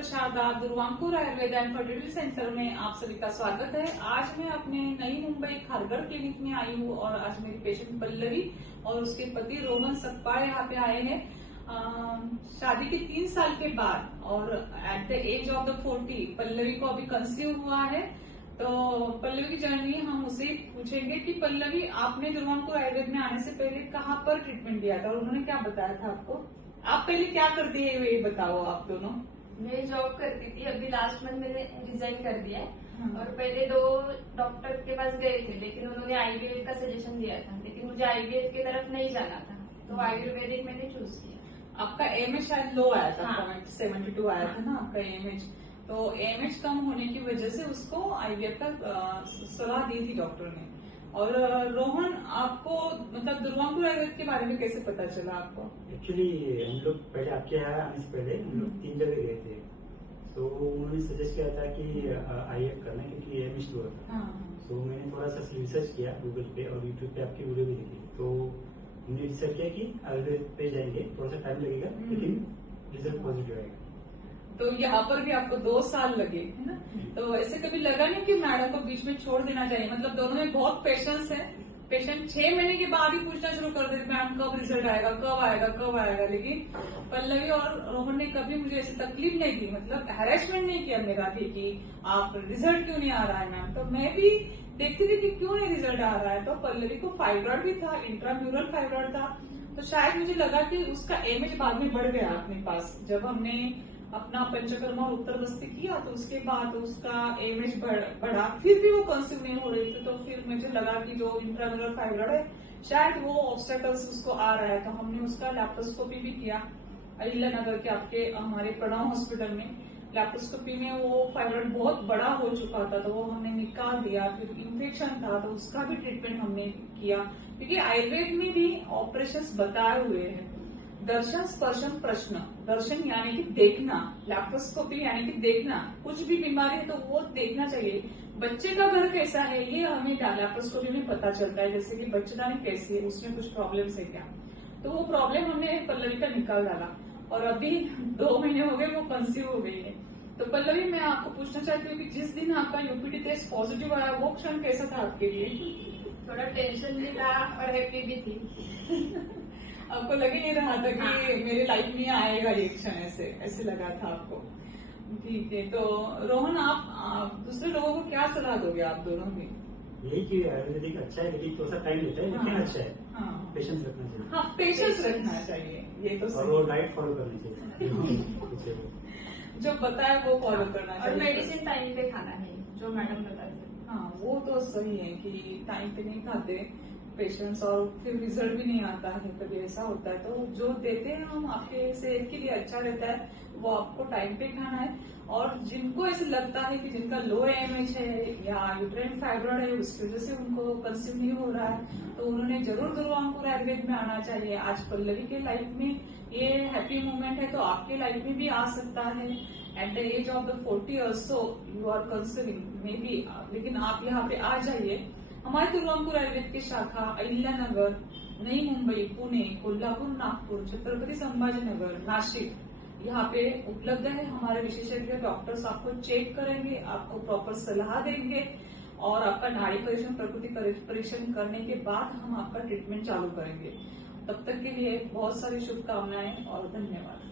Doctor Sharda Durvankur Ayurved and fertility centre में आप सभी का स्वागत है। आज मैं अपने नई मुंबई खारगढ़ क्लिनिक में आई हूँ और आज मेरी पेशेंट पल्लवी और उसके पति रोहन सकपाल यहाँ पे आए हैं शादी के 3 साल के बाद। और at the age of the 40 Pallavi को अभी कंसीव हुआ है। तो पल्लवी की जर्नी हम उसे पूछेंगे कि पल्लवी, आपने दुर्वांकुर आयुर्वेद में आने से पहले कहाँ पर ट्रीटमेंट दिया था और उन्होंने क्या बताया था आपको? आप पहले क्या करती है ये बताओ आप दोनों। मैं जॉब करती थी, अभी लास्ट मंथ मैंने रिजाइन कर दिया है। और पहले 2 डॉक्टर के पास गए थे, लेकिन उन्होंने आयुर्वेद का सजेशन दिया था, लेकिन मुझे आयुर्वेद की तरफ नहीं जाना था, तो आयुर्वेदिक मैंने चूज किया। आपका एमएच शायद लो आया था, हाँ। 72 आया था ना आपका एमएच। तो एमएच कम होने की वजह से उसको आईवीएफ का सलाह दी थी डॉक्टर ने। और रोहन, आपको मतलब दुर्वांकुर आयुर्वेद के बारे में कैसे पता चला आपको? एक्चुअली हम लोग पहले आपके यहाँ आने से पहले हम लोग 3 जगह गए थे, तो उन्होंने सजेस्ट किया था कि आईएफ करना है क्योंकि एमएच लो था। तो मैंने थोड़ा सा रिसर्च किया गूगल पे और यूट्यूब पे आपकी वीडियो भी देखी, तो हमने डिसाइड किया कि आयुर्वेद पे जाएंगे, थोड़ा सा टाइम लगेगा लेकिन रिजल्ट पॉजिटिव आएगा। तो यहाँ पर भी आपको 2 साल लगे, है ना? तो ऐसे कभी लगा नहीं कि मैडम को बीच में छोड़ देना चाहिए? मतलब दोनों में बहुत पेशेंस है। पेशेंट 6 महीने के बाद ही पूछना शुरू कर देते मैम कब रिजल्ट आएगा, कब आएगा, कब आएगा। लेकिन पल्लवी और रोहन ने कभी मुझे ऐसी तकलीफ नहीं दी, मतलब हैरेसमेंट नहीं किया मेरा भी कि आप रिजल्ट क्यों नहीं आ रहा है मैम। तो मैं भी देखती थी कि क्यों नहीं रिजल्ट आ रहा है। तो पल्लवी को फाइब्रॉइड भी था, इंट्राम्यूरल फाइब्रॉइड था। तो शायद मुझे लगा कि उसका एमएच बाद में बढ़ गया अपने पास। जब हमने अपना पंचकर्मा और उत्तर बस्ती किया तो उसके बाद उसका एमएच बढ़ा, फिर भी वो कंसीव नहीं हो रही थी। तो फिर मुझे लगा कि जो इंट्राम्यूरल फाइब्रॉइड है शायद वो ऑब्स्टेकल्स उसको आ रहा है। तो हमने उसका लैप्रोस्कोपी भी किया अहिल्या नगर के आपके हमारे प्रणव हॉस्पिटल में। लैप्रोस्कोपी में वो फाइब्रॉइड बहुत बड़ा हो चुका था, तो वो हमने निकाल दिया। फिर इन्फेक्शन था तो उसका भी ट्रीटमेंट हमने किया, क्योंकि आयुर्वेद में भी ऑपरेशंस बताए हुए हैं। दर्शन स्पर्शन प्रश्न, दर्शन यानी कि देखना, लैप्रोस्कोपी यानी कि देखना। कुछ भी बीमारी है तो वो देखना चाहिए। बच्चे का घर कैसा है ये हमें लैप्रोस्कोपी में पता चलता है, जैसे कि बच्चेदानी कैसी है, उसमें कुछ प्रॉब्लम्स है क्या। तो वो प्रॉब्लम हमने पल्लवी का निकाल डाला और अभी 2 महीने हो गए वो कंसीव हो गई है। तो पल्लवी, मैं आपको पूछना चाहती हूँ कि जिस दिन आपका यूपीटी टेस्ट पॉजिटिव आया वो क्षण कैसा था आपके लिए? थोड़ा टेंशन भी था और हैप्पी भी थी। आपको लग ही नहीं रहा था कि मेरे लाइफ में आएगा ये क्षण, ऐसे लगा था आपको? ठीक है। तो रोहन, आप दूसरे लोगों को क्या सलाह दोगे आप दोनों में? यही कि आयुर्वेदिक अच्छा है लेकिन थोड़ा सा टाइम लेता है, लेकिन अच्छा है। हाँ, पेशेंस रखना चाहिए। हाँ, पेशेंस रखना चाहिए, ये तो और वो डाइट फॉलो करनी चाहिए। जो बताए वो फॉलो करना चाहिए। और मेडिसिन टाइम पे खाना है, जो मैडम बताते हैं। हाँ, वो तो सही है कि टाइम पे नहीं खाते पेशेंट्स और फिर रिजल्ट भी नहीं आता है, कभी ऐसा होता है। तो जो देते हैं हम आपके सेहत के लिए अच्छा रहता है, वो आपको टाइम पे खाना है। और जिनको ऐसे लगता है कि जिनका लो एमएच है या यूट्राइन फाइब्रॉइड है, उसकी वजह से उनको कंसीव नहीं हो रहा है, तो उन्होंने जरूर दुर्वांकुर आयुर्वेद में आना चाहिए। आज पल्लवी के लाइफ में ये हैप्पी मोमेंट है, तो आपके लाइफ में भी आ सकता है। At the age of the 40 also you are conceiving maybe, लेकिन आप यहाँ पे आ जाइए। हमारे दुर्वांकुर आयुर्वेद की शाखा अहिल्या नगर, नई मुंबई, पुणे, कोल्हापुर, नागपुर, छत्रपति संभाजीनगर, नाशिक यहाँ पे उपलब्ध है। हमारे विशेषज्ञ डॉक्टर्स आपको चेक करेंगे, आपको प्रॉपर सलाह देंगे और आपका नाड़ी परीक्षण, प्रकृति परीक्षण करने के बाद हम आपका ट्रीटमेंट चालू करेंगे। तब तक के लिए बहुत सारी शुभकामनाएं और धन्यवाद।